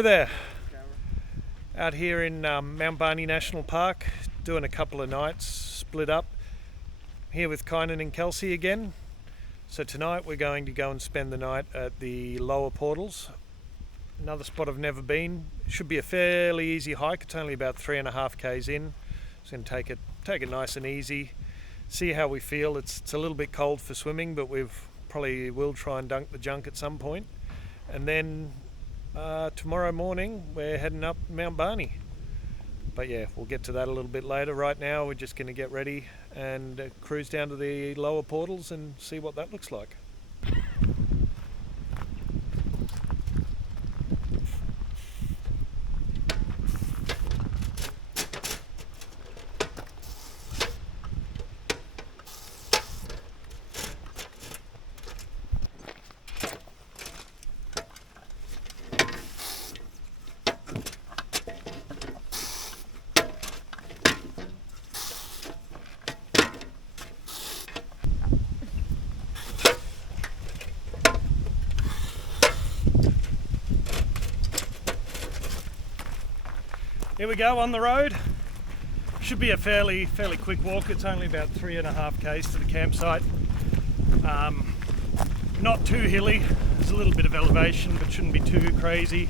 Hello there. Out here in Mount Barney National Park, doing a couple of nights, split up. Here with Kynan and Kelsey again. So tonight we're going to go and spend the night at the lower portals. Another spot I've never been. Should be a fairly easy hike. It's only about 3.5 k's in. Just going to take it nice and easy. See how we feel. It's a little bit cold for swimming, but we've probably will try and dunk the junk at some point. And then tomorrow morning we're heading up Mount Barney. But yeah, we'll get to that a little bit later. Right now we're just going to get ready and cruise down to the lower portals and see what that looks like. Here we go on the road. Should be a fairly quick walk. It's only about 3.5 k's to the campsite. Not too hilly. There's a little bit of elevation, but shouldn't be too crazy.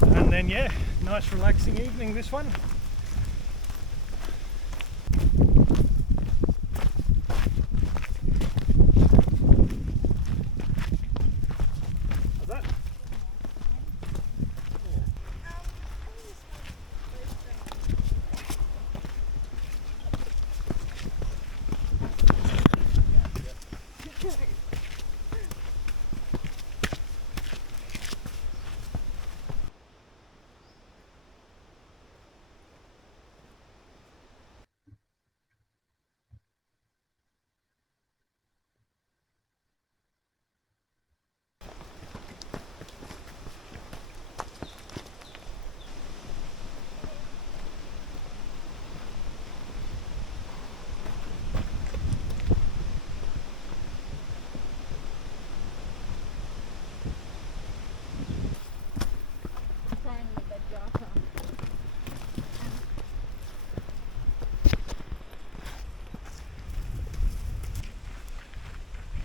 And then yeah, nice relaxing evening this one.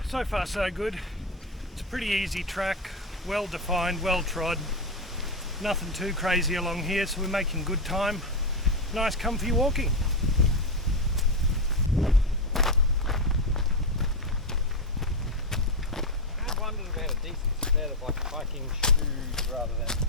So far so good. It's a pretty easy track, well defined, well trod. Nothing too crazy along here, so we're making good time. Nice comfy walking. I wondered about a decent set of like hiking shoes rather than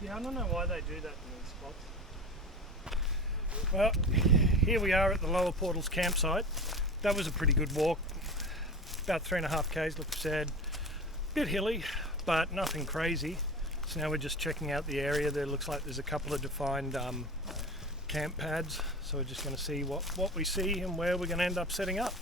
Yeah, I don't know why they do that in these spots. Well, here we are at the lower portals campsite. That was a pretty good walk. About 3.5 k's, like I said. Bit hilly, but nothing crazy. So now we're just checking out the area. There looks like there's a couple of defined camp pads. So we're just going to see what we see and where we're going to end up setting up.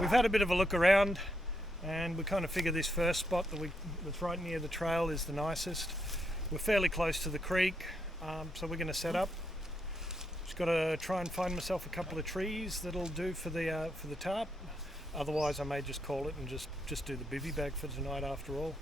We've had a bit of a look around and we kind of figure this first spot that's right near the trail is the nicest. We're fairly close to the creek, so we're going to set up. Just got to try and find myself a couple of trees that'll do for the tarp. Otherwise I may just call it and just do the bivvy bag for tonight after all.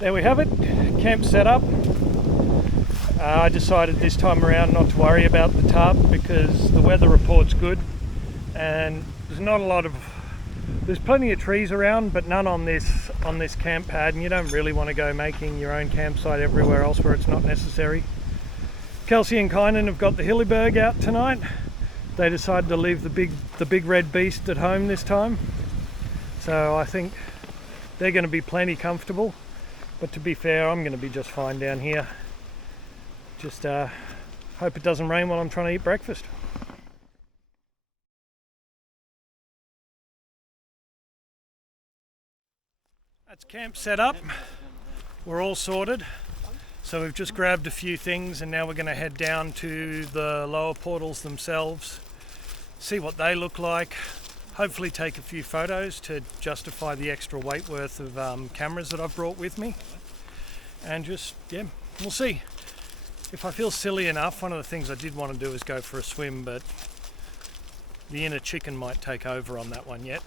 There we have it, camp set up. I decided this time around not to worry about the tarp because the weather report's good and there's plenty of trees around, but none on this camp pad, and you don't really want to go making your own campsite everywhere else where it's not necessary. Kelsey and Kynan have got the Hillyberg out tonight. They decided to leave the big red beast at home this time, so I think they're going to be plenty comfortable. But to be fair, I'm going to be just fine down here. Just hope it doesn't rain while I'm trying to eat breakfast. That's camp set up. We're all sorted. So we've just grabbed a few things and now we're going to head down to the lower portals themselves, see what they look like. Hopefully take a few photos to justify the extra weight worth of cameras that I've brought with me, and just, yeah, we'll see. If I feel silly enough, one of the things I did want to do is go for a swim, but the inner chicken might take over on that one yet.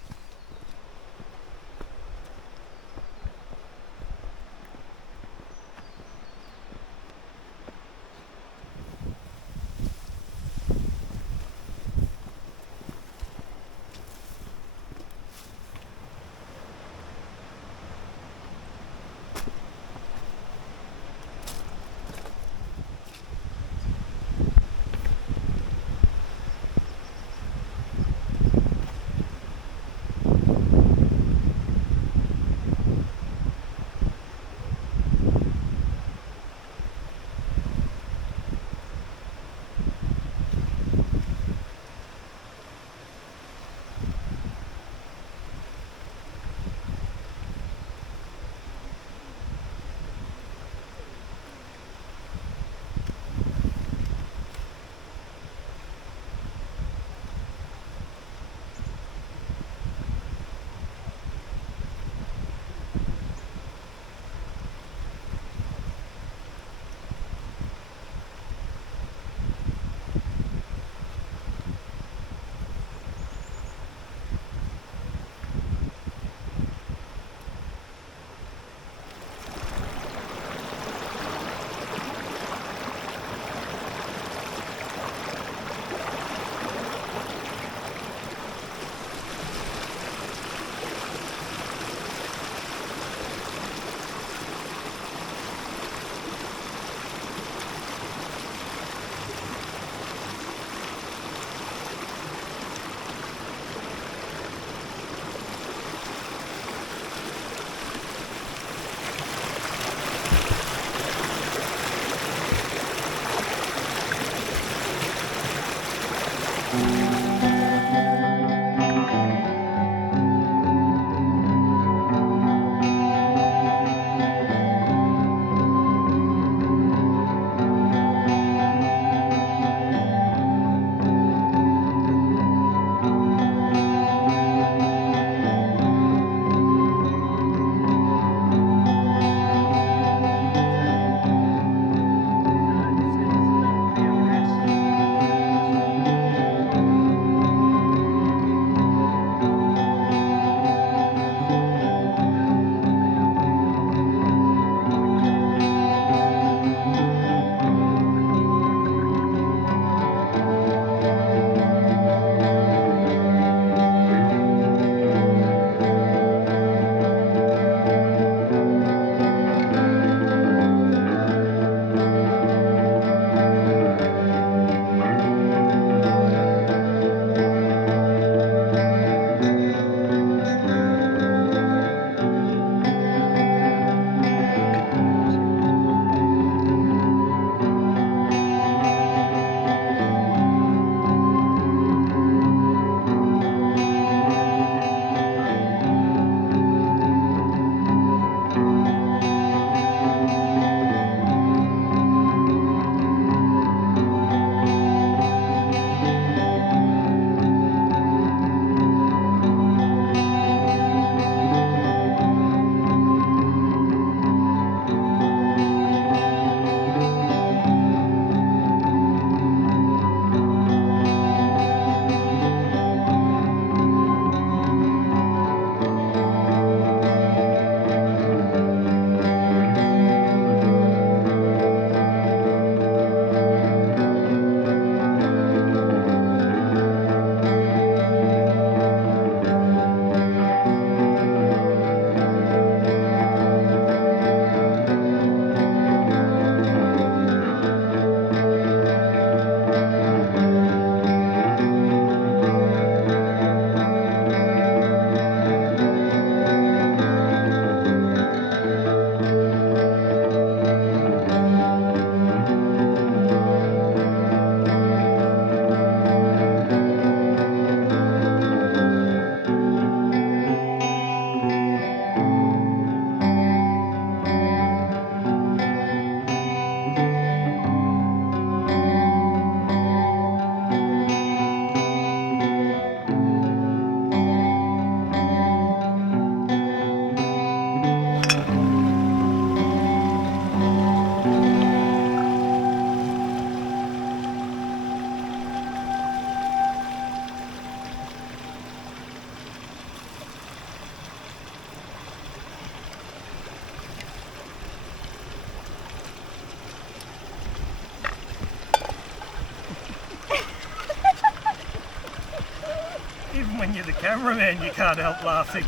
When you're the cameraman, you can't help laughing.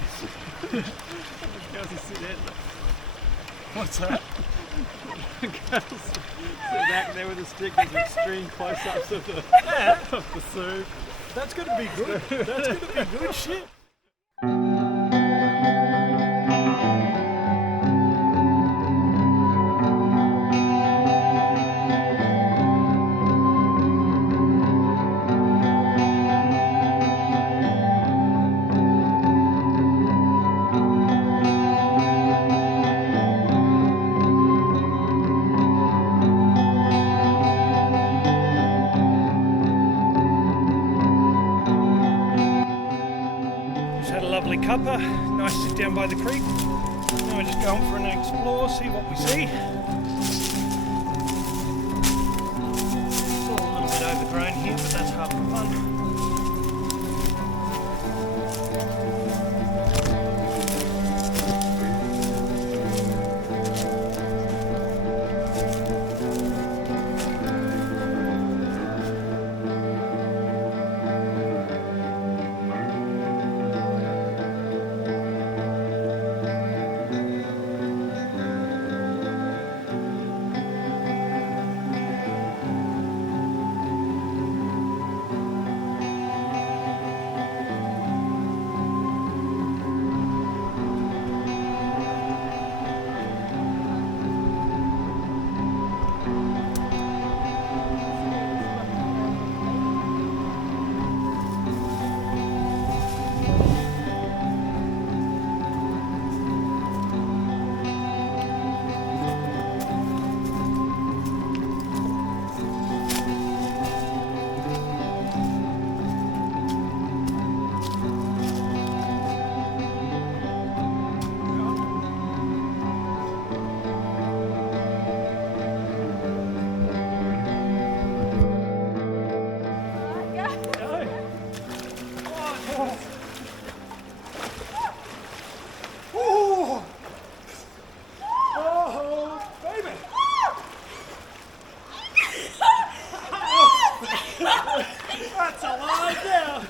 Kelsey, sit there. What's that? Kelsey, sit back there with a stick with extreme close-ups of the soup. That's gonna be good. That's gonna be good shit. Lovely cuppa, nice sit down by the creek. Now we're just going for an explore, see what we see. It's all a little bit overgrown here, but that's half the fun. That's alive now!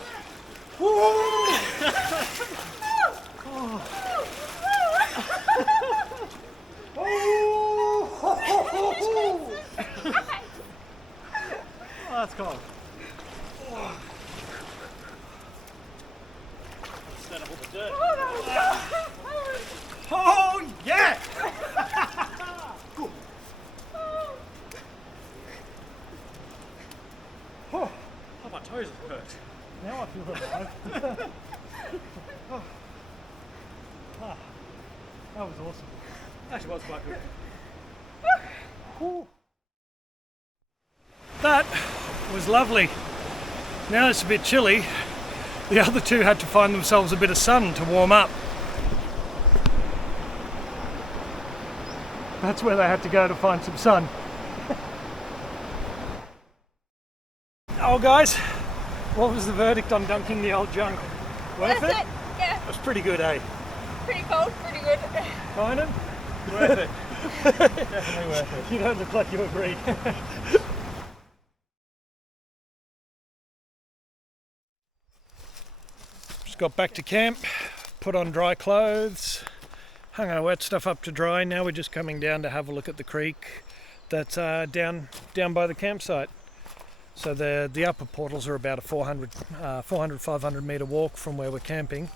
That's cold. Stand up all the dirt. Oh yeah! Oh, my toes hurt. Now I feel alive. That was awesome. Actually, was quite good. That was lovely. Now it's a bit chilly. The other two had to find themselves a bit of sun to warm up. That's where they had to go to find some sun. Oh guys, what was the verdict on dunking the old junk? Worth it? Yeah. It was pretty good, eh? Pretty cold, pretty good. Kynan? Worth it. Definitely worth it. You don't look like you agreed. Just got back to camp, put on dry clothes, hung our wet stuff up to dry. Now we're just coming down to have a look at the creek that's down by the campsite. So the upper portals are about a 500 metre walk from where we're camping.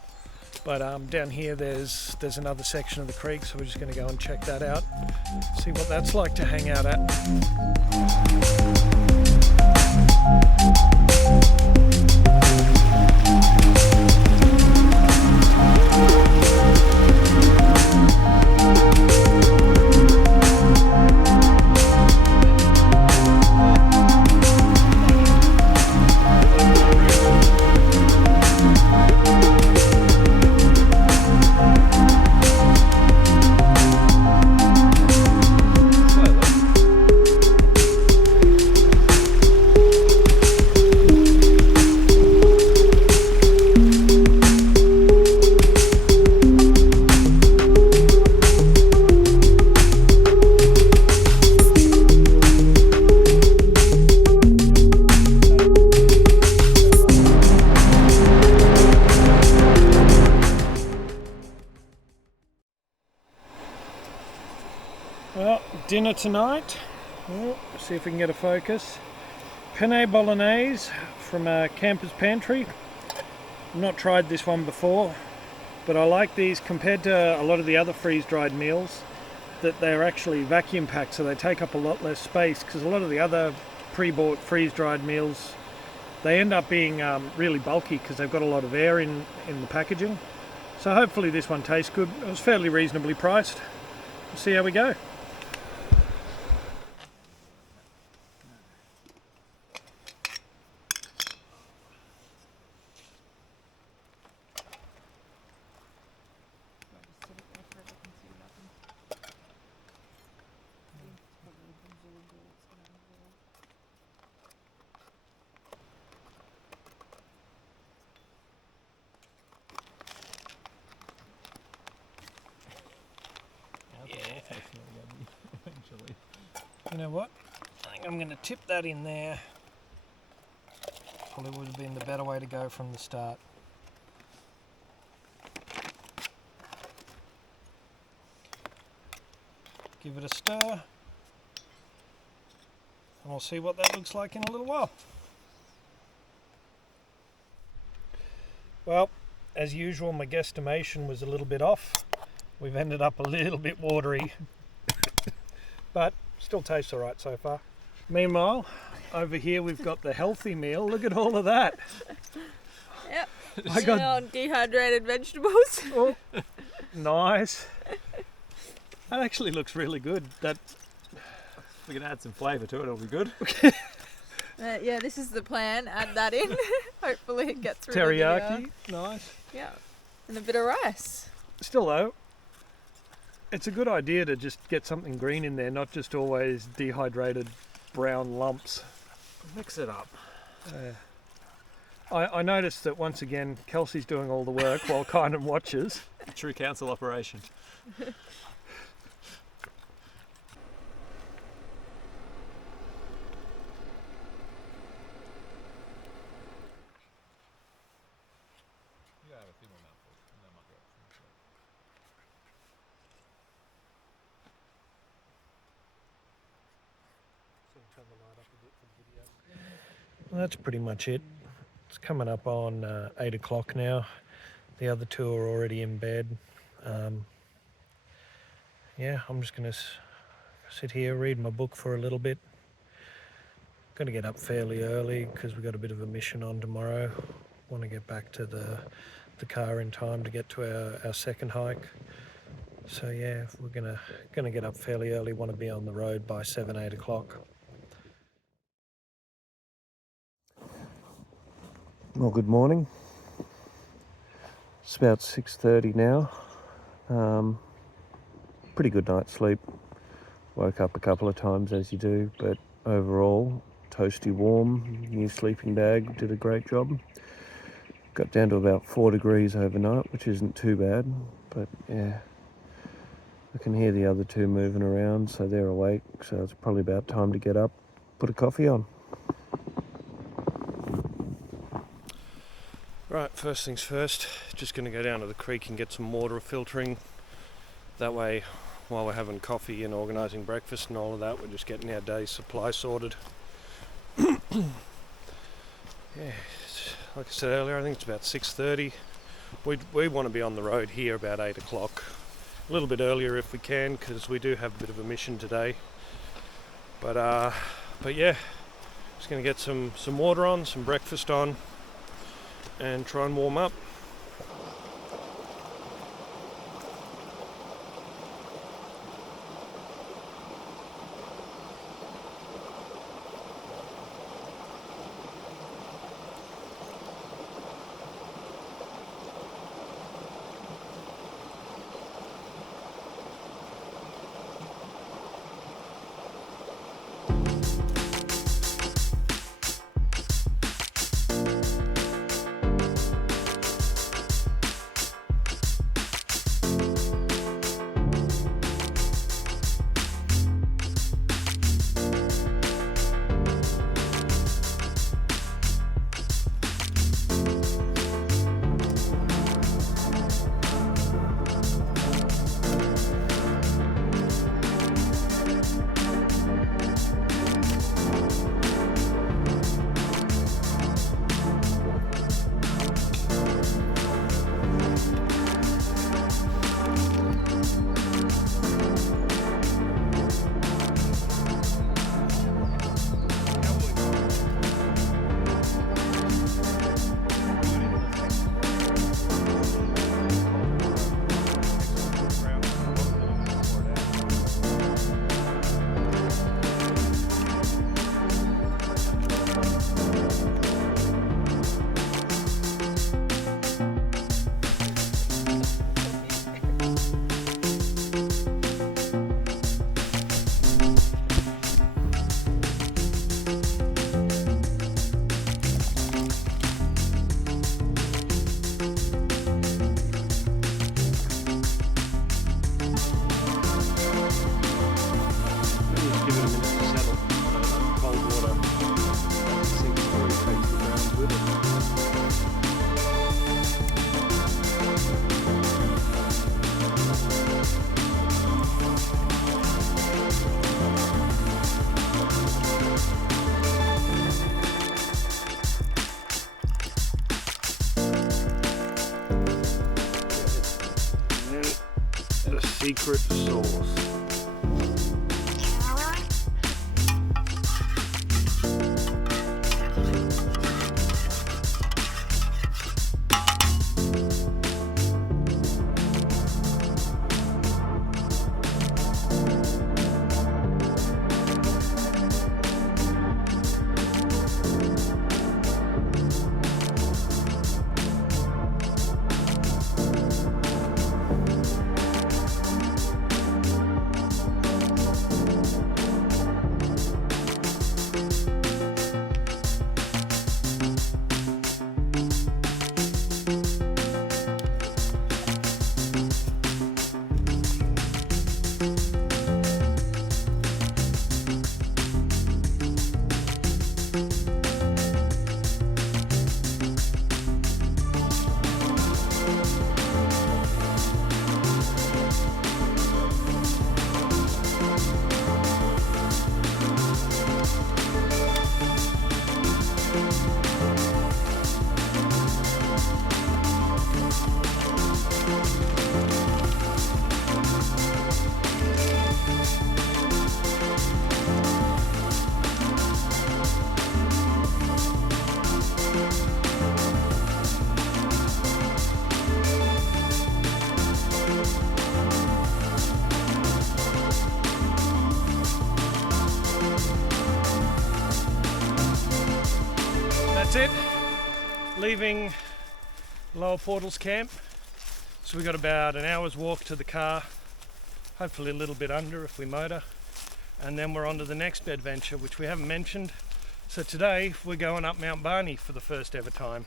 But down here there's another section of the creek, so we're just going to go and check that out, see what that's like to hang out at. Well, dinner tonight. See if we can get a focus. Penne bolognese from Camper's Pantry. I've not tried this one before, but I like these compared to a lot of the other freeze-dried meals, that they're actually vacuum packed, so they take up a lot less space, because a lot of the other pre-bought freeze-dried meals, they end up being really bulky because they've got a lot of air in the packaging. So hopefully this one tastes good. It was fairly reasonably priced. We'll see how we go. You know what? I think I'm going to tip that in there. Probably would have been the better way to go from the start. Give it a stir, and we'll see what that looks like in a little while. Well, as usual, my guesstimation was a little bit off. We've ended up a little bit watery, but still tastes all right so far. Meanwhile, over here we've got the healthy meal. Look at all of that. Yep. I got on dehydrated vegetables. oh, nice. That actually looks really good. That We can add some flavour to it, it'll be good. Yeah, this is the plan. Add that in. Hopefully it gets rid teriyaki, of nice. yeah, and a bit of rice. Still though, it's a good idea to just get something green in there, not just always dehydrated brown lumps. Mix it up. I noticed that once again, Kelsey's doing all the work while Kynan watches. True council operation. Well, that's pretty much it. It's coming up on 8 o'clock now. The other two are already in bed. Yeah, I'm just going to sit here, read my book for a little bit. Going to get up fairly early because we've got a bit of a mission on tomorrow. Want to get back to the car in time to get to our second hike. So yeah, we're gonna get up fairly early. Want to be on the road by 7-8 o'clock. Well, good morning. It's about 6:30 now. Pretty good night's sleep. Woke up a couple of times as you do, but overall, toasty warm. New sleeping bag did a great job. Got down to about 4 degrees overnight, which isn't too bad, but yeah. I can hear the other two moving around, so they're awake, so it's probably about time to get up, put a coffee on. Right, first things first, just going to go down to the creek and get some water filtering. That way, while we're having coffee and organising breakfast and all of that, we're just getting our day's supply sorted. Yeah, like I said earlier, I think it's about 6:30. We want to be on the road here about 8 o'clock. A little bit earlier if we can, because we do have a bit of a mission today. But yeah, just going to get some water on, some breakfast on, and try and warm up. secret sauce. That's it, leaving Lower Portals camp. So we got about an hour's walk to the car, hopefully a little bit under if we motor, and then we're on to the next adventure, which we haven't mentioned. So today we're going up Mount Barney for the first ever time,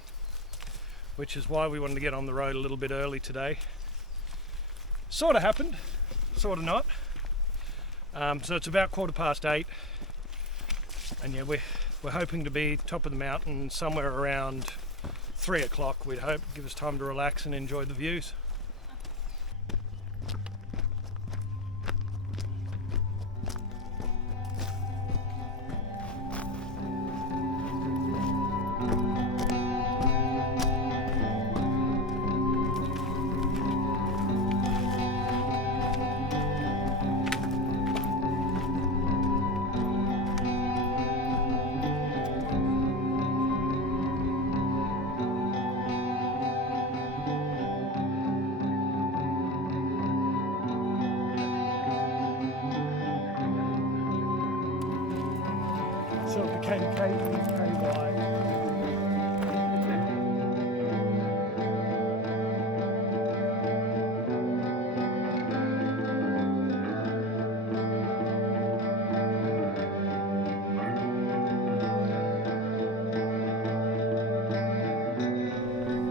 which is why we wanted to get on the road a little bit early today. Sort of happened, sort of not. So it's about 8:15, and yeah, we're hoping to be top of the mountain somewhere around 3 o'clock. We'd hope, give us time to relax and enjoy the views. So it became KY.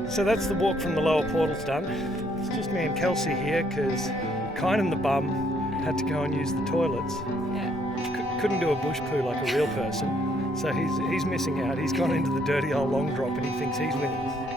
So that's the walk from the Lower Portals done. It's just me and Kelsey here because Kynan the bum had to go and use the toilets. Yeah. Couldn't do a bush poo like a real person, so he's missing out. He's gone into the dirty old long drop and he thinks he's winning.